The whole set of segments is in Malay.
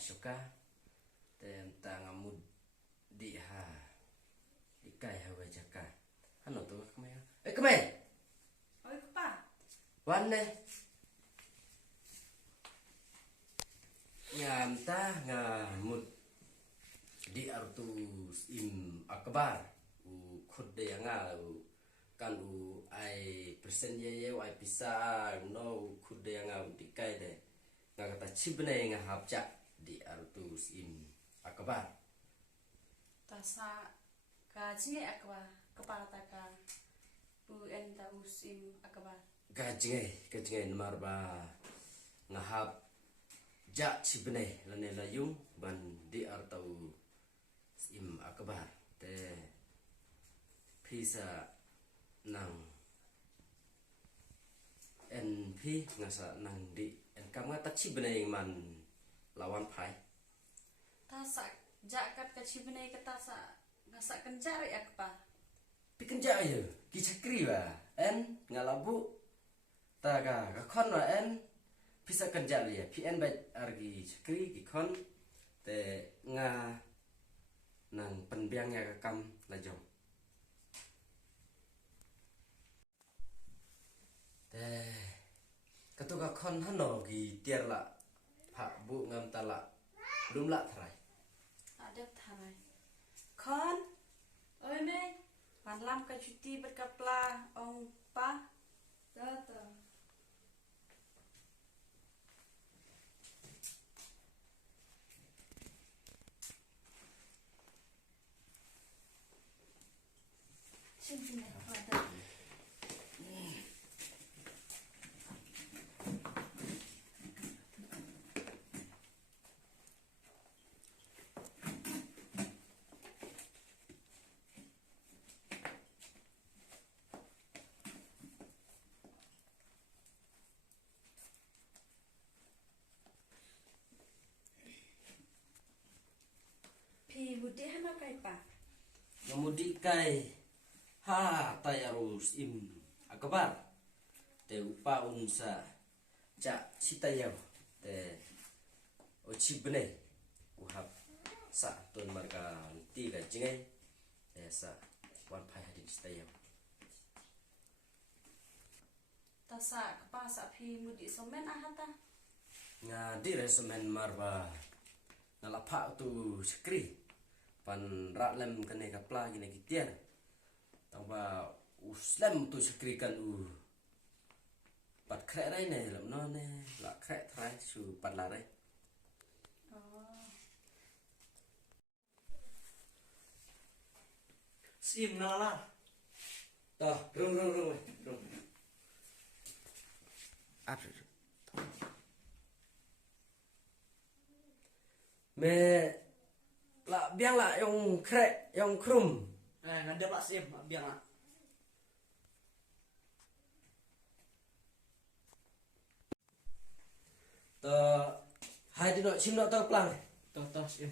Ashoka tentang ngamud di di kai hawa jaka ano to kemay kemay oi pa wanne ngam ta ngamud di artus im akbar u khudde nga kan u ai persen ye ai pisa no khudde nga di kai de nga kata chibne nga hapja di artus im akbar tasa gaji akwa kepala taka UN tausim akbar gajnge marba ngahap ja chibne lane layung ban di artau im akbar te pisa nang NP ngasa nang di kam ngata chibne man lawan pai tasa jakat kachibne ketasa ngasa kenjari akpa pikenja ayo ki chakri ba en ngalabu taga ka khon wa en pisa kenja ya PN ba argi chakri ki khon te nga nang penbiang ya kam lajong te ketuka khon hano ki tiar la pak bu ngam tala lum la thrai ada tharai kon oi me panlam ka cuti berkapla ong pa tata sini ada Budi hana kai pa ngamudi kai tayarus im akbar te upa unsa ja sitayaw te ochibne uhap sa ton marga ti ga jingai sa wan pai hadin sitayaw tasa kepasa pi mudi somen ahata nga di resumen marba nalapa tu skri pan ratlem kene kapla gine gitiar tamba uslam tu skri kan pat kre rai ne lam no ne la kre trai su pat la rai sim na la to rung ap me la biang la yong kre yong krum ngada pak sim biang la to hai di no chim no to plang to sim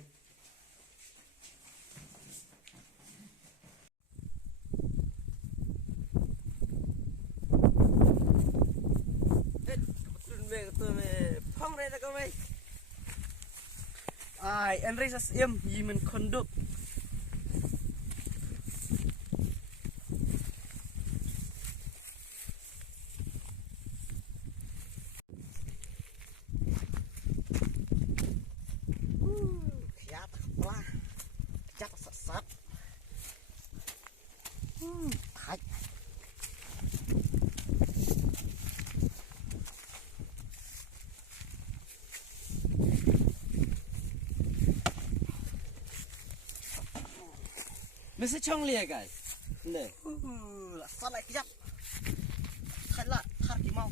phong đây là có mấy ai en rei sas im yi men konduk ya tak pla jak sesat hai Mesti chong lia guys. Nè. Sao lại cái thay lại thar cái mau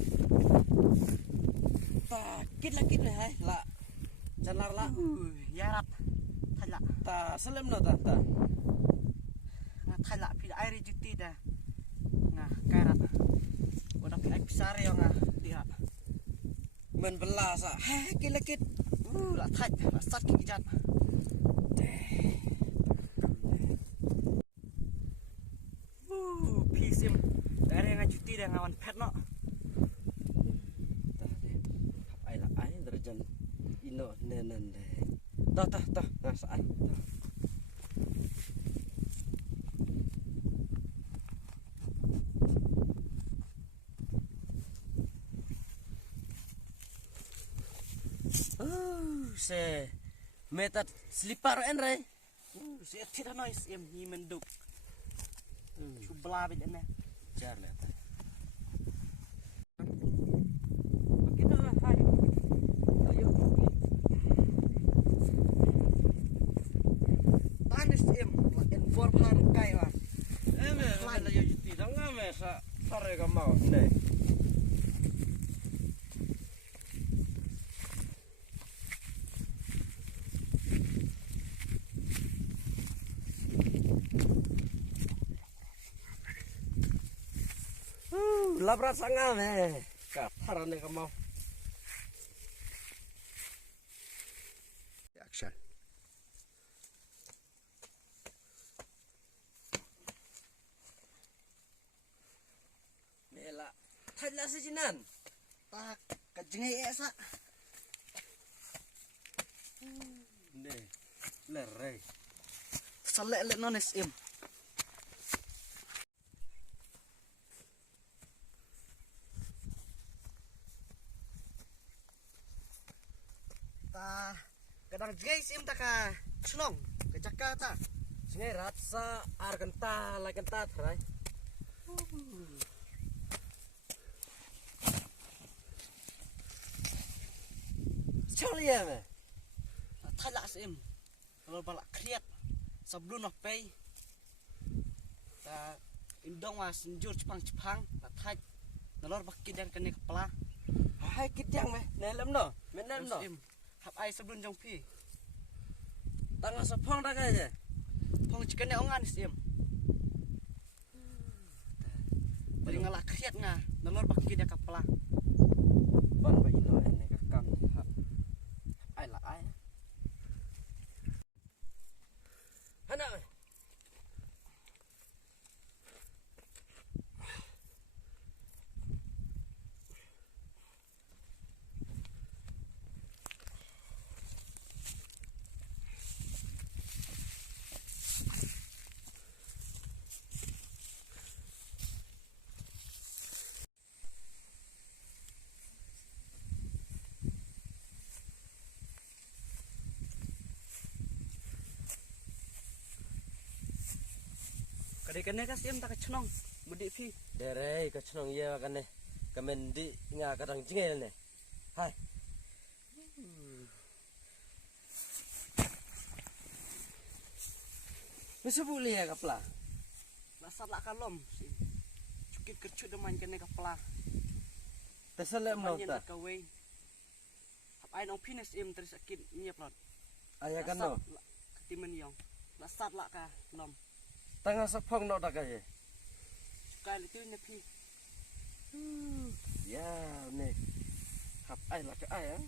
Ta kít này hay lạ. Chân lar lạ. ya rap thay lại Ta salam no ta. nga thay lại phi air juti dah nga karat udah phi besar ya nga dia Mình bela sa. Ha kít. là thay là sát cái jat phi sim dari nga juti dah ngawan pet no Ai là ai derjan ino nenen deh. Tah, nah saat. Se metat slipar enre. Se tidak noise ni menduk. Belah beda meh. Jar le. Kita hai. Ayo. Tanis lain for par kai wa. Me la yo juti dang me sa sare ka mau ne. Labrat sanga me. Ka parane ka mau. Action. Mela. Thadla sejinan. Tak kajngai esa. Ne. Lerre. Salek le nonis Ta kadang jngai ta ka chnong ke Jakarta. Singai ratsa arganta la ganta thrai. Cholia me. Thadla kalau balak kriat sebelum noh pay. Ta indong was njur Jepang ta thaj nalor bakki dan kene kepala. Hai kityang me. Nelem no. Menelem no. Hap ai sebelum jong pi. Tanga sapong da ka je. Pong chicken ongan Beri ngalak kriat nga nalor bakki dia kepala. Ban ba ino ene ka kam ha. Ai la ai. Hana. Kadai kene ka sim ta ka chnong mudi pi. Dere ka chnong ye ka ne. Kamen di nga kadang jinge ne. Hai. Mesubu le ka pla. Lasat lak kalom sim. Cukit kercut deman kene kepala. Teselem no ta. Ka we. Hap ai nong pines terus sakit nyiap lot. Aya kan no. Ketimen yong. Lasat lak ka lom. Tanga sapong no da ka ye. Sukai itu ne pi. Ya ne. Hap ai la ka ai.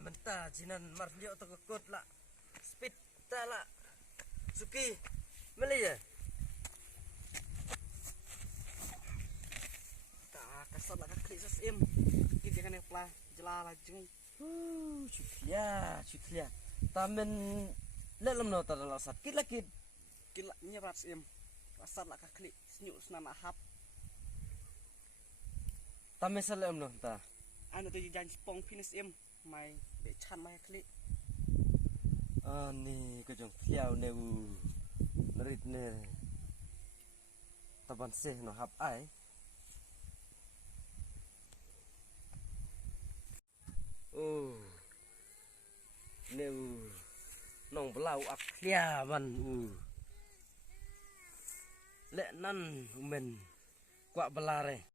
Menta jinan marlio to kot la speed ta la suki meli ya Ta kasat lak ka klik sim. Kit dia kene kepala jelala jeng. chutlia tamen lelem no ta la sakit lakit Kila nyiap sim. Lasat lak ka klik snyu snana hap. tamen selem no ta Anu tu jan spong pines mai be chan mai klik. ani ko jong khiao ne u rit ne taban se no hap ai ne u nong blau ak khia man le nan men kwa belare